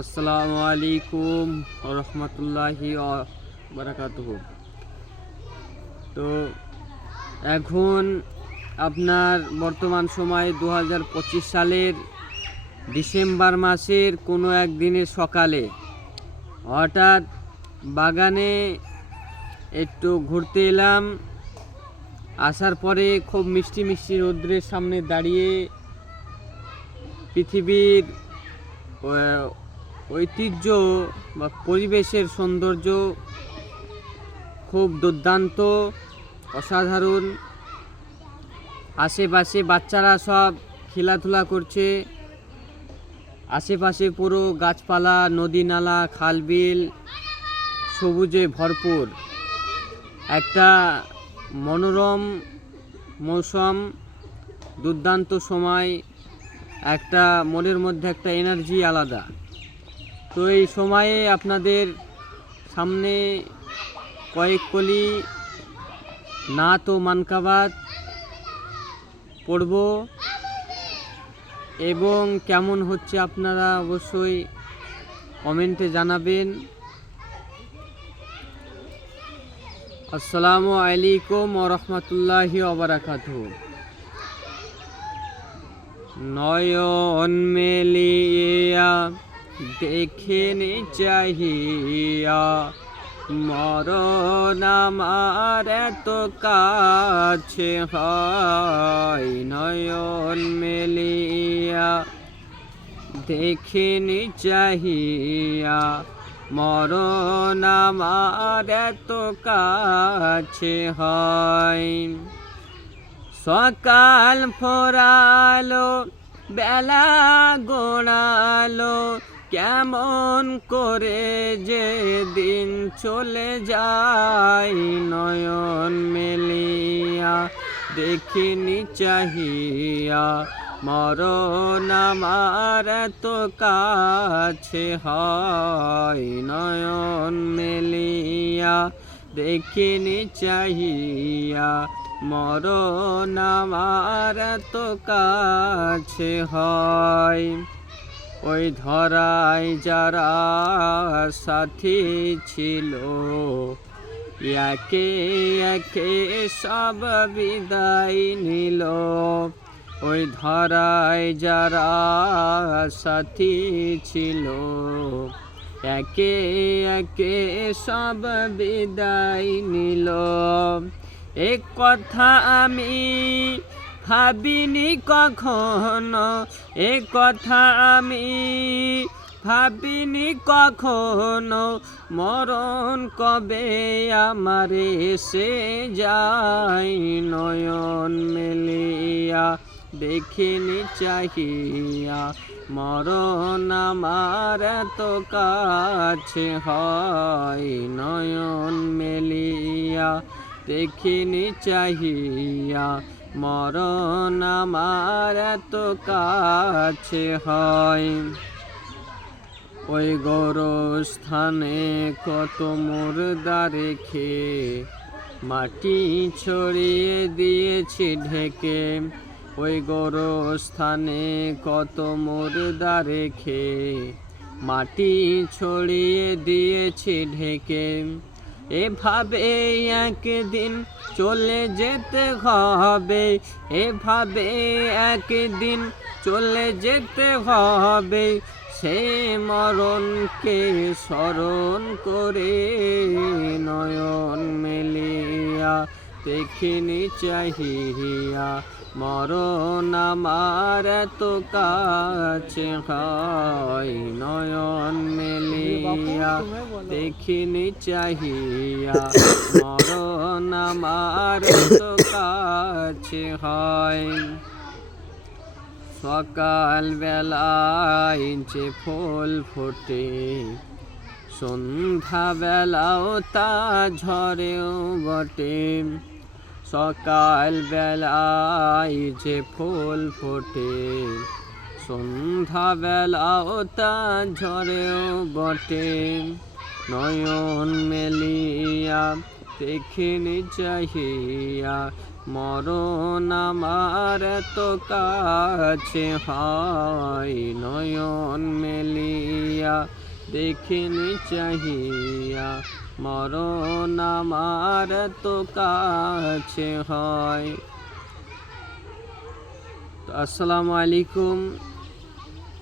আসসালামু আলাইকুম রহমতুল্লাহি বারাকাতুহ। তো এখন আপনার বর্তমান সময় দু হাজার পঁচিশ সালের ডিসেম্বর মাসের কোনো একদিনের সকালে হঠাৎ বাগানে একটু ঘুরতে এলাম। আসার পরে খুব মিষ্টি মিষ্টি রৌদ্রের সামনে দাঁড়িয়ে পৃথিবীর ঐতিহ্য বা পরিবেশের সৌন্দর্য খুব দুর্দান্ত, অসাধারণ। আশেপাশে বাচ্চারা সব খেলাধুলা করছে। আশেপাশে পুরো গাছপালা, নদী নালা খাল বিল সবুজে ভরপুর। একটা মনোরম মৌসুম, দুর্দান্ত সময়, একটা মনের মধ্যে একটা এনার্জি আলাদা। তো এই সময়ে আপনাদের সামনে কয়েক কলি নাত ও মানকাবাদ পড়ব এবং কেমন হচ্ছে আপনারা অবশ্যই কমেন্টে জানাবেন। আসসালামু আলাইকুম ও রহমতুল্লাহি ওবরাকাতুহু নয়ন মেলিয়া দেখেনি চাহিয়া। মরণ আমার এত কাছে হয়, নয়ন মেলিয়া। দেখিনি চাহিয়া। মরণ আমার এত কাছে হয়। সকাল ফোরালো, বেলা গোড়ালো কেমন করে যে দিন চলে যায় নয়ন মেলিয়া দেখিনি চাহিয়া, মরণ আমার তো কাছে হয় নয়ন মেলিয়া দেখিনি চাহিয়া, মরণ আমার তো কাছে হয়। ওই ধরায় যারা সাথী ছিল, একে একে সব বিদায় নিল। ওই ধরায় যারা সাথী ছিল, একে একে সব বিদায় নিল। এক কথা আমি ভাবিনি কখনো এ কথা আমি। ভাবিনি কখনো মরণ কবে আমার এসে যায় নয়ন মেলিয়া। দেখিনি চাহিয়া মরণ আমার তো কাছে হয় নয়ন মেলিয়া। দেখিনি চাহিয়া, মরণ আমার তো কাছে হয়। ওই গৌরস্থানে কত মুর্দা রেখে মাটি ছড়িয়ে দিয়েছি ঢেকে। ওই গৌরস্থানে কত মুর্দা রেখে মাটি ছড়িয়ে দিয়েছি ঢেকে। এভাবে একদিন চলে যেতে হবে, এভাবে একদিন চলে যেতে হবে। সে মরণকে স্মরণ করে নয়ন মেলিয়া দেখিনি চাহিয়া, মরণ আমার তো কাছে হয়, নয়ন মেলিয়া দেখিনি চাহিয়া। মরণ আমার তো কাছে হয়। সকাল বেলায় যে ফুল ফোটে সন্ধ্যা বেলাও তা ঝরেও বটে। সকাল বেলায় যে ফুল ফোটে সন্ধ্যা বেলাও তা ঝরেও বটে। নয়ন মেলিয়া দেখিনি চাহিয়া, মরণ আমার তো কাছে হয়। নয়ন মেলিয়া দেখিনি চাহিয়া, মরণ আমার তো কাছে হয়। আসসালামু আলাইকুম।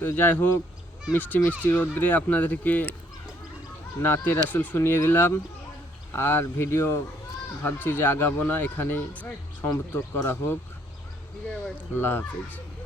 তো যাই হোক, মিষ্টি মিষ্টি রোদ্রে আপনাদেরকে নাতের আসল শুনিয়ে দিলাম। আর ভিডিও ভাবছি যে আগাবো না এখানে সমর্থক করা হোক। আল্লাহ হাফিজ।